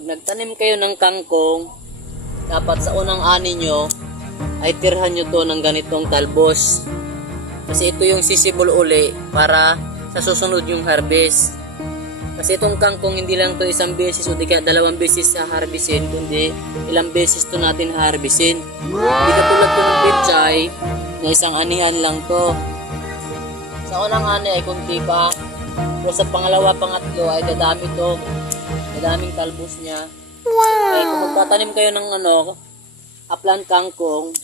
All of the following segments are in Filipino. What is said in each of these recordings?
Pag nagtanim kayo ng kangkong, dapat sa unang ani nyo ay tirhan nyo to ng ganitong talbos. Kasi ito yung sisibol uli para sa susunod yung harvest. Kasi itong kangkong hindi lang to isang beses o di kaya dalawang beses sa harvestin, kundi ilang beses to natin harvestin. Hindi katulad to ng pechay na isang anihan lang to. Sa unang ani ay kunti pa, pero sa pangalawa, pangatlo ay dadami to. Dadaming talbos niya. Kaya kung magtatanim kayo ng upland kangkong,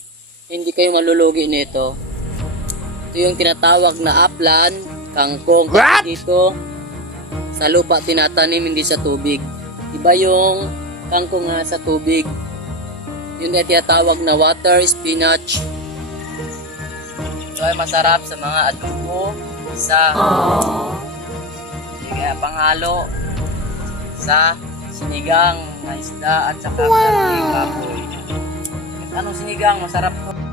hindi kayo malulugi nito. Ito yung tinatawag na upland kangkong. Dito sa lupa tinatanim, hindi sa tubig. Iba yung kangkong nga sa tubig. Yun ay tinatawag na water spinach. Ito ay masarap sa mga adobo, sa kaya panghalo sa sinigang na isda at saka karning baboy. Anong sinigang? Masarap po.